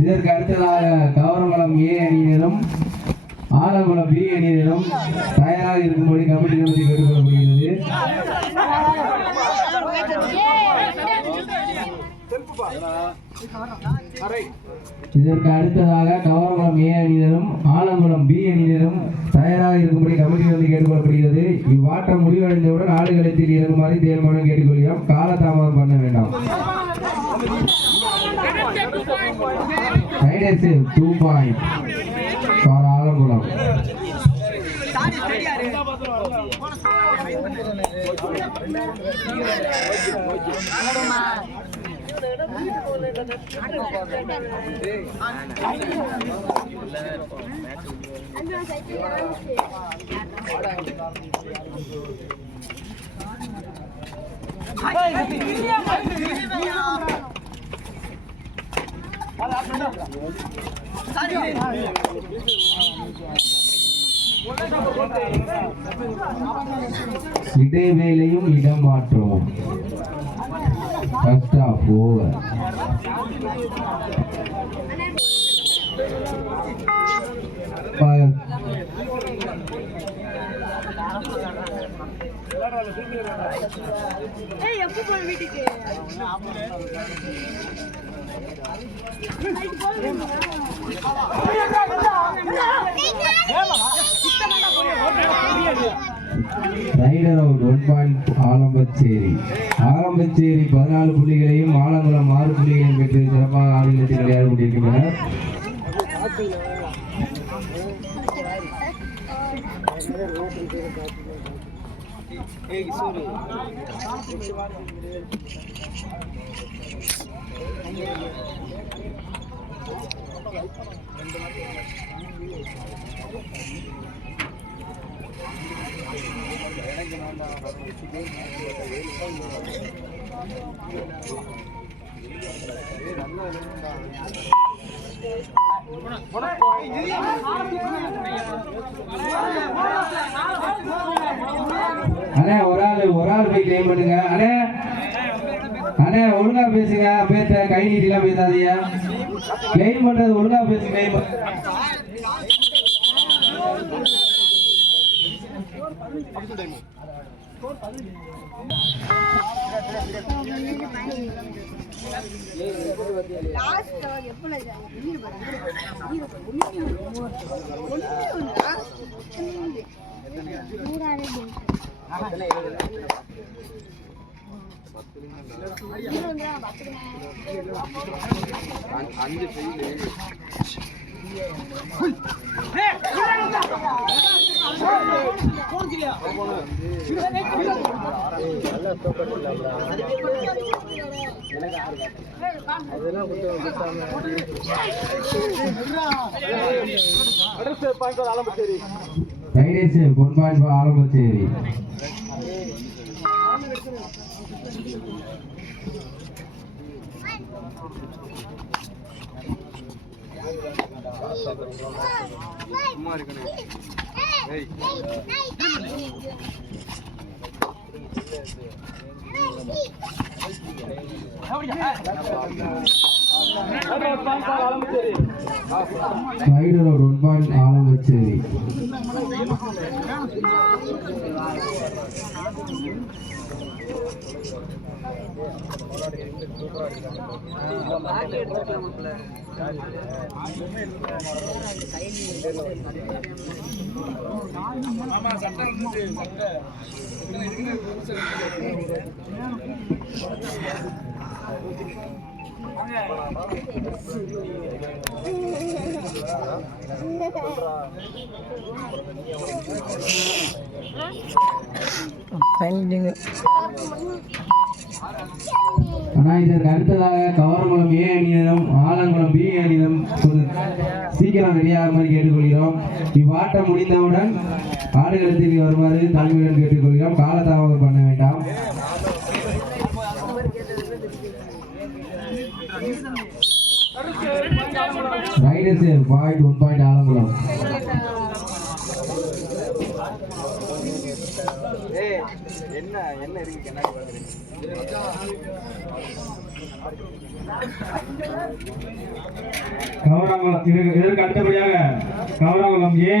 இதற்கு அடுத்ததாக கவரங்குளம் ஏ அணியினரும் ஆலங்குளம் பி அணியினரும் தயாராக இருக்கும்படி கமிட்டி கேட்டுக்கொள்ளப்படுகிறது. இதற்கு அடுத்ததாக கவரங்குளம் ஏ அணியினரும் ஆலங்குளம் பி அணியினரும் தயாராக இருக்கும்படி கமிட்டி கேட்டுக்கொள்ளப்படுகிறது. இவ்வாட்டம் முடிவடைந்தவுடன் ஆடுகளத்தில் இறங்குமாறு தேர்மானம் கேட்டுக்கொள்கிறோம். காலதாமதம் பண்ண வேண்டாம். 2 points for ஆலங்குளம். இடைவேளையும் இடம் மாற்றவும். First half over. Raider out 1 point Alampacheri. Alampacheri 14 புள்ளிகளையும் ஆலங்குளம் 6 புள்ளிகளையும் பெற்று சிறப்பாக ஆடுகளத்தில் விளையாடி கொண்டிருக்கின்றனர். அண்ணே ஒரு ஆள் போய் கிளைம் பண்ணுங்க. அண்ணே ஒழுங்கா பேசுங்க. பேச கை நீட்டிலாம் பேசாதீங்க. கிளைம் பண்றது ஒழுங்கா பேசுங்க. Claim Alampacheri. Raider out 1 point Alampacheri. இதற்கு அடுத்ததாக கவரங்குளம் ஏ அணியினரும் ஆலங்குளம் பி அணியினரும் சீக்கிரம் ரெடியாகுமாறு கேட்டுக்கொள்கிறோம். இவ்வாட்டம் முடிந்தவுடன் ஆடுகளத்தில் வருமாறு தலைமையுடன் கேட்டுக்கொள்கிறோம். காலதாமதம் பண்ண வேண்டாம். Rider save 1 point Alangulam. Kavarangulam இதற்கு அடுத்தபடியாக கவரங்குளம் ஏ,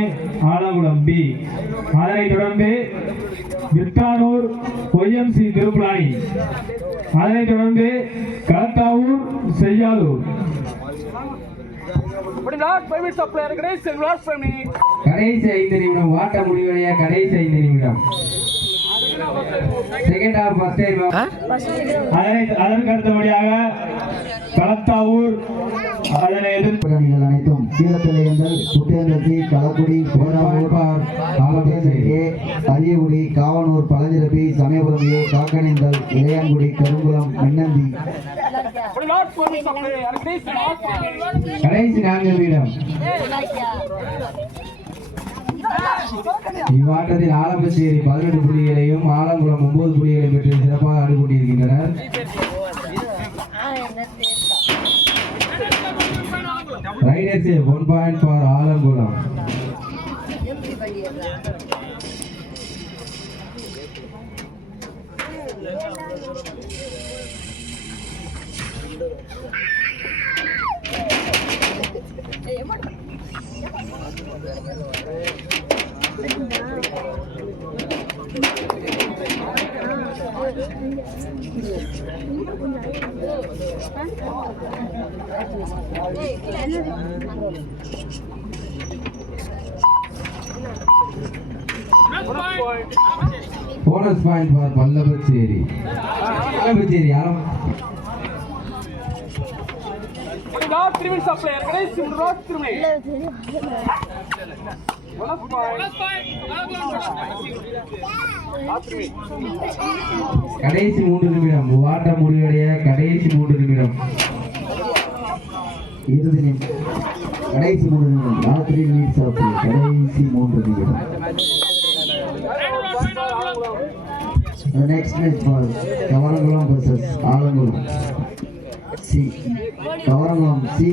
ஆலங்குளம் பி. அதனைத் தொடர்ந்து வித்தானூர் ஒய்எம்சி திருப்புலானி. அதனைத் தொடர்ந்து களத்தாவூர் செய்யாலூர். கடைசி 5 நிமிடம் வாட்ட முடிவடைய கடைசி 5 நிமிடம். Second half first time. அதற்கு அடுத்தபடியாக களத்தாவூர். அதனை எதிர்ப்பு அணிகள் அனைத்தும் கீழத்திலையங்கள் புத்தேந்தத்தி களக்குடி கோடாவூர் ஏ, அரியகுடி காவனூர் பழஞ்சிரப்பி சமயபுரம் ஏ, காக்கணிந்தல் இளையான்குடி கருங்குளம் மின்னந்தி. கடைசி 4 நிமிடம். இவ்வாட்டத்தில் ஆலம்பச்சேரி 18 புள்ளிகளையும் ஆலங்குளம் 9 புள்ளிகளையும் பெற்று சிறப்பாக ஆடிக்கொண்டிருக்கின்றனர். Raiders 1 point for Alangulam. Bonus point for Vallabacheri. Vallabacheri யாரும் கடைசி 3 நிமிடம். வாட்ட முடிவடைய கடைசி 3 நிமிடம். இறுதி நிமிடம். கடைசி 3 நிமிடம். ராத்திரி நீட்ஸ் ஆஃப் கடைசி 3 நிமிடம். The next match was Kavarangulam versus Alangulam. C. Kavarangulam C.